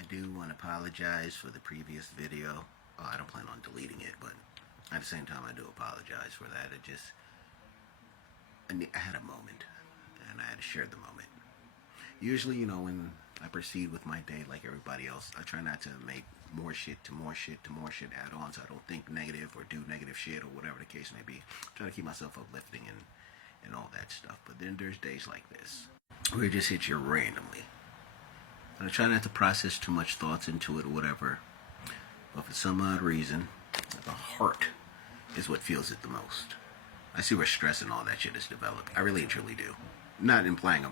I do want to apologize for the previous video. Oh, I don't plan on deleting it, but at the same time, I do apologize for that. I had a moment, and I had to share the moment. Usually, when I proceed with my day like everybody else, I try not to make more shit to more shit to more shit add on, so I don't think negative or do negative shit or whatever the case may be. I try to keep myself uplifting and all that stuff. But then there's days like this where it just hits you randomly. And I try not to process too much thoughts into it or whatever. But for some odd reason, the heart is what feels it the most. I see where stress and all that shit is developed. I really and truly do. Not implying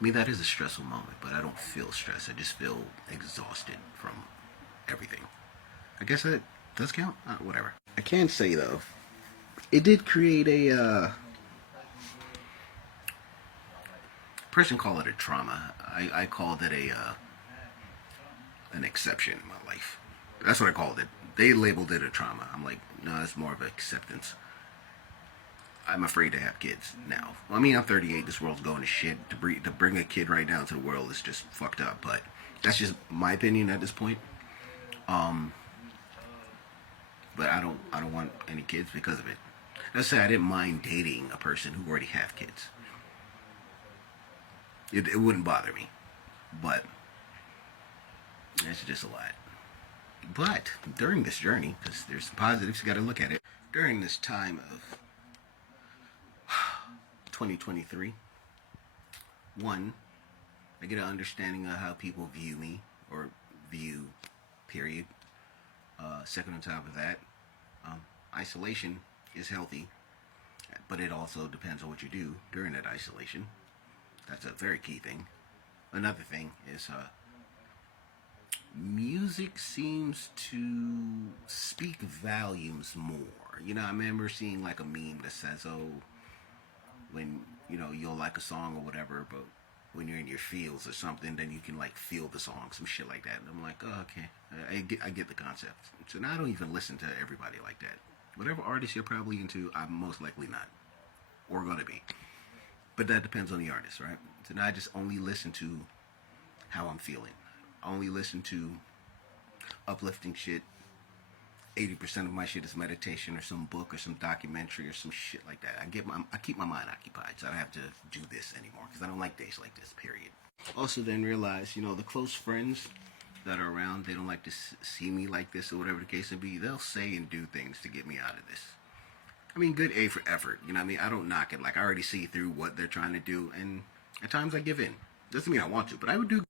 that is a stressful moment, but I don't feel stressed. I just feel exhausted from everything. I guess that does count. Whatever. I can say though, it did create a person call it a trauma. I called it an exception in my life. That's what I called it. They labeled it a trauma. I'm like, no, it's more of an acceptance. I'm afraid to have kids now. Well, I'm 38. This world's going to shit. To bring a kid right now to the world is just fucked up. But that's just my opinion at this point. But I don't want any kids because of it. Let's say I didn't mind dating a person who already have kids. It wouldn't bother me. But it's just a lot. But during this journey, because there's some positives, you got to look at it. During this time of 2023, one, I get an understanding of how people view me or view, period. Second on top of that, isolation is healthy, but it also depends on what you do during that isolation. That's a very key thing. Another thing is music seems to speak volumes more. I remember seeing like a meme that says, oh, when, you'll like a song or whatever, but when you're in your feels or something, then you can like feel the song, some shit like that. And I'm like, oh, okay, I get the concept. So now I don't even listen to everybody like that. Whatever artist you're probably into, I'm most likely not, or gonna be. But that depends on the artist, right? So now I just only listen to how I'm feeling. I only listen to uplifting shit. 80% of my shit is meditation or some book or some documentary or some shit like that. I keep my mind occupied, so I don't have to do this anymore because I don't like days like this, period. Also then realize, the close friends that are around, they don't like to see me like this or whatever the case may be. They'll say and do things to get me out of this. Good A for effort, I don't knock it. Like, I already see through what they're trying to do, and at times I give in. Doesn't mean I want to, but I would do